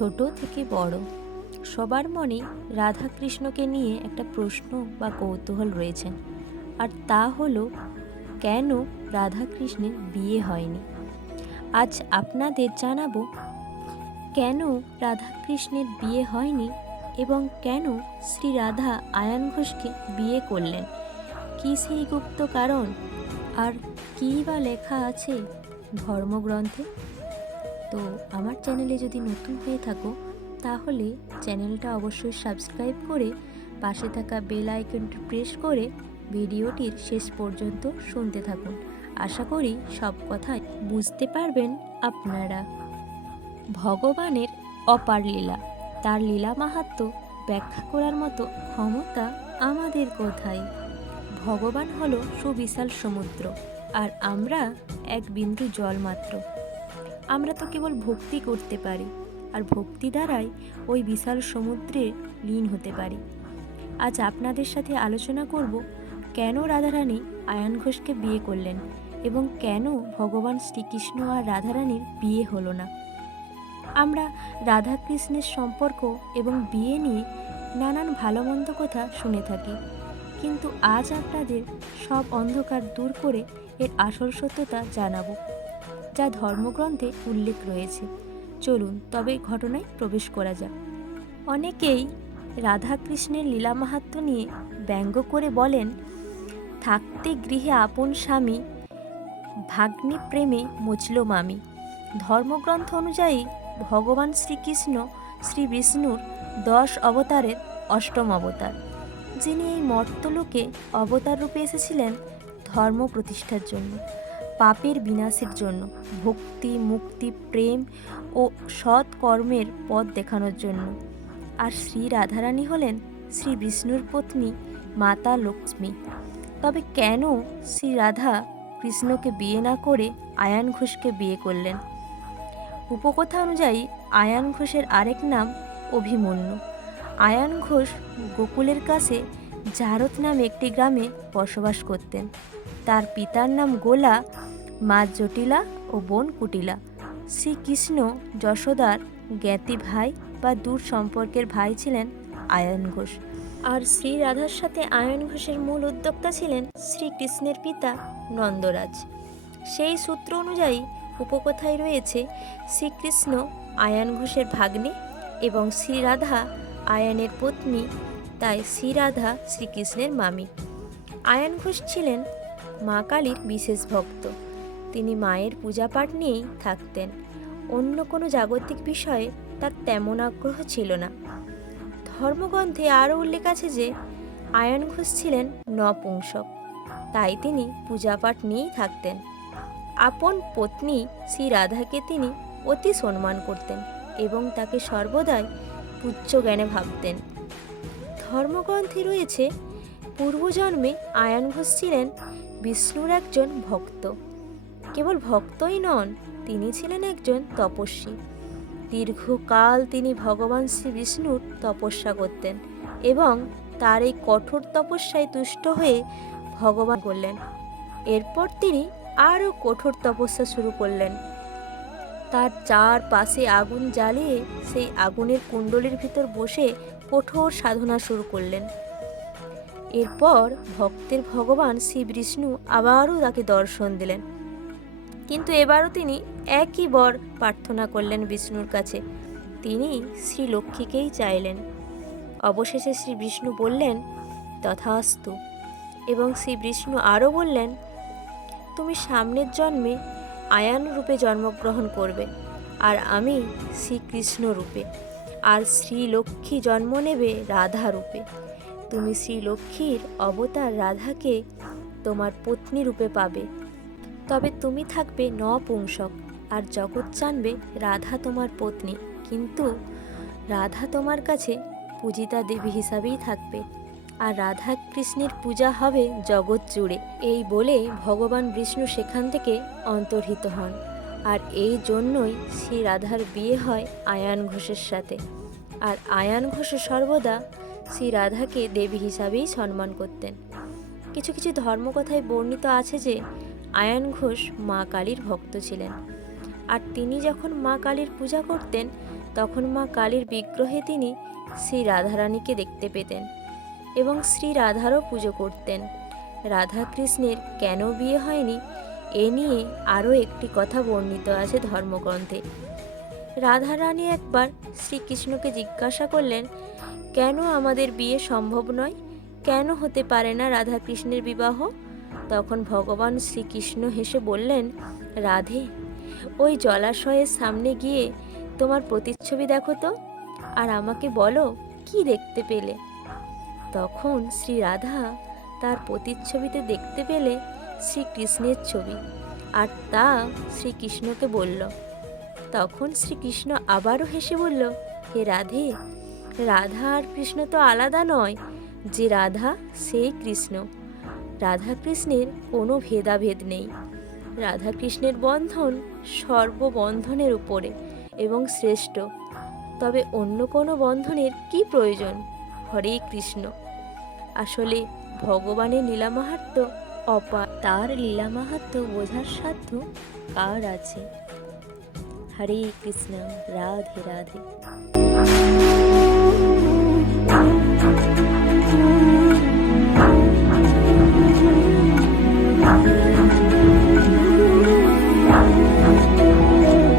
ছোট থেকে বড় সবার মনে রাধাকৃষ্ণকে নিয়ে একটা প্রশ্ন বা কৌতূহল রয়েছে, আর তা হলো কেন রাধাকৃষ্ণের বিয়ে হয়নি। আজ আপনাদের জানাবো কেন রাধাকৃষ্ণের বিয়ে হয়নি এবং কেন শ্রী রাধা আয়ান ঘোষকে বিয়ে করলেন, কী সেই গুপ্ত কারণ, আর কী বা লেখা আছে ধর্মগ্রন্থে। তো আমার চ্যানেলে যদি নতুন হয়ে থাকো তাহলে চ্যানেলটা অবশ্যই সাবস্ক্রাইব করে পাশে থাকা বেল আইকনটি প্রেস করে ভিডিওটির শেষ পর্যন্ত শুনতে থাকুন। আশা করি সব কথাই বুঝতে পারবেন আপনারা। ভগবানের অপার লীলা, তার লীলা মাহাত্ম্য ব্যাখ্যা করার মতো ক্ষমতা আমাদের কোথায়। ভগবান হলো সুবিশাল সমুদ্র, আর আমরা এক বিন্দু জল মাত্র। আমরা তো কেবল ভক্তি করতে পারি, আর ভক্তি দ্বারাই ওই বিশাল সমুদ্রে লীন হতে পারি। আজ আপনাদের সাথে আলোচনা করব কেন রাধারানী আয়ান ঘোষকে বিয়ে করলেন এবং কেন ভগবান শ্রীকৃষ্ণ আর রাধারানীর বিয়ে হলো না। আমরা রাধাকৃষ্ণের সম্পর্ক এবং বিয়ে নিয়ে নানান ভালো মন্দ কথা শুনে থাকি, কিন্তু আজ আপনাদের সব অন্ধকার দূর করে এর আসল সত্যতা জানাবো, যা ধর্মগ্রন্থে উল্লেখ রয়েছে। চলুন তবে ঘটনায় প্রবেশ করা যাক। অনেকেই রাধাকৃষ্ণের লীলা মাহাত্ম্য নিয়ে ব্যঙ্গ করে বলেন, থাকতে গৃহে আপন স্বামী, ভাগ্নি প্রেমে মজল মামি। ধর্মগ্রন্থ অনুযায়ী ভগবান শ্রীকৃষ্ণ শ্রী বিষ্ণুর 10 অবতারের অষ্টম অবতার, যিনি এই মর্তলোকে অবতার রূপে এসেছিলেন ধর্ম প্রতিষ্ঠার জন্য, পাপের বিনাশের জন্য, ভক্তি মুক্তি প্রেম ও সৎ কর্মের পথ দেখানোর জন্য। আর শ্রী রাধারানী হলেন শ্রী বিষ্ণুর পত্নী মাতা লক্ষ্মী। তবে কেন শ্রী রাধা কৃষ্ণকে বিয়ে না করে আয়ান ঘোষকে বিয়ে করলেন? উপকথা অনুযায়ী আয়ান ঘোষের আরেক নাম অভিমন্যু। আয়ান ঘোষ গোকুলের কাছে জারত নামে একটি গ্রামে বসবাস করতেন। তার পিতার নাম গোলা, মা জটিলা ও বোন কুটিলা। শ্রীকৃষ্ণ যশোদার জ্ঞাতি ভাই বা দূর সম্পর্কের ভাই ছিলেন আয়ান ঘোষ। আর শ্রী রাধার সাথে আয়ান ঘোষের মূল উদ্যোক্তা ছিলেন শ্রীকৃষ্ণের পিতা নন্দরাজ। সেই সূত্র অনুযায়ী উপকথায় রয়েছে শ্রীকৃষ্ণ আয়ান ঘোষের ভাগ্নে এবং শ্রী রাধা আয়ানের পত্নী, তাই শ্রী রাধা শ্রীকৃষ্ণের মামি। আয়ান ঘোষ ছিলেন মা কালীর বিশেষ ভক্ত। তিনি মায়ের পূজা পাঠ নিয়েই থাকতেন, অন্য কোনো জাগতিক বিষয়ে তার তেমন আগ্রহ ছিল না। ধর্মগ্রন্থে আরও উল্লেখ আছে যে আয়ান ঘোষ ছিলেন নপুংসক, তাই তিনি পূজা পাঠ নিয়েই থাকতেন। আপন পত্নী শ্রী রাধাকে তিনি অতি সম্মান করতেন এবং তাকে সর্বদাই পুচ্ছ জ্ঞানে ভাবতেন। ধর্মগ্রন্থে রয়েছে পূর্বজন্মে আয়ান ঘোষ ছিলেন বিষ্ণুর একজন ভক্ত। কেবল ভক্তই নন, তিনি ছিলেন একজন তপস্বী। দীর্ঘকাল তিনি ভগবান শ্রী বিষ্ণুর তপস্যা করতেন এবং তার এই কঠোর তপস্যায় তুষ্ট হয়ে ভগবান করলেন। এরপর তিনি আরও কঠোর তপস্যা শুরু করলেন। তার চারপাশে আগুন জ্বালিয়ে সেই আগুনের কুণ্ডলীর ভিতর বসে কঠোর সাধনা শুরু করলেন। এরপর ভক্তের ভগবান শ্রী বিষ্ণু আবারও তাকে দর্শন দিলেন, কিন্তু এবারও তিনি একই বর প্রার্থনা করলেন বিষ্ণুর কাছে। তিনি শ্রী লক্ষ্মীকেই চাইলেন। অবশেষে শ্রী বিষ্ণু বললেন, তথাস্তু। এবং শ্রী বিষ্ণু আরও বললেন, তুমি সামনের জন্মে আয়ান রূপে জন্মগ্রহণ করবে, আর আমি শ্রীকৃষ্ণ রূপে, আর শ্রী লক্ষ্মী জন্ম নেবে রাধা রূপে। তুমি শ্রী লক্ষ্মীর অবতার রাধাকে তোমার পত্নী রূপে পাবে। তবে তুমি থাকবে নপুংসক, আর জগৎ জানবে রাধা তোমার পত্নী, কিন্তু রাধা তোমার কাছে পূজিতা দেবী হিসাবেই থাকবে, আর রাধা কৃষ্ণের পূজা হবে জগৎ জুড়ে। এই বলে ভগবান বিষ্ণু সেখান থেকে অন্তর্হিত হন, আর এই জন্যই শ্রী রাধার বিয়ে হয় আয়ান ঘোষের সাথে। আর আয়ান ঘোষ সর্বদা শ্রী রাধাকে দেবী হিসাবেই সম্মান করতেন। কিছু কিছু ধর্মকথায় বর্ণিত আছে যে আয়ান ঘোষ মা কালীর ভক্ত ছিলেন, আর তিনি যখন মা কালীর পূজা করতেন তখন মা কালীর বিগ্রহে তিনি শ্রী রাধারানীকে দেখতে পেতেন এবং শ্রী রাধারও পুজো করতেন। রাধা কৃষ্ণের কেন বিয়ে হয়নি এ নিয়ে আরও একটি কথা বর্ণিত আছে ধর্মগ্রন্থে। রাধারানী একবার শ্রীকৃষ্ণকে জিজ্ঞাসা করলেন, কেন আমাদের বিয়ে সম্ভব নয়, কেন হতে পারে না রাধাকৃষ্ণের বিবাহ? তখন ভগবান শ্রীকৃষ্ণ হেসে বললেন, রাধে, ওই জলাশয়ের সামনে গিয়ে তোমার প্রতিচ্ছবি দেখো তো, আর আমাকে বলো কি দেখতে পেলে। তখন শ্রী রাধা তার প্রতিচ্ছবিতে দেখতে পেলে শ্রীকৃষ্ণের ছবি, আর তা শ্রীকৃষ্ণকে বলল। তখন শ্রীকৃষ্ণ আবারও হেসে বলল, হে রাধে, রাধা আর কৃষ্ণ তো আলাদা নয়, যে রাধা সেই কৃষ্ণ। রাধা কৃষ্ণের কোনো ভেদাভেদ নেই। রাধা কৃষ্ণের বন্ধন সর্ববন্ধনের উপরে এবং শ্রেষ্ঠ। তবে অন্য কোনো বন্ধনের কি প্রয়োজন? হরে কৃষ্ণ। আসলে ভগবানের লীলামাহাত্ম্য অপার, তার লীলামাহাত্ম্য বোঝার সাধ্য কার আছে? হরে কৃষ্ণ, রাধে রাধে।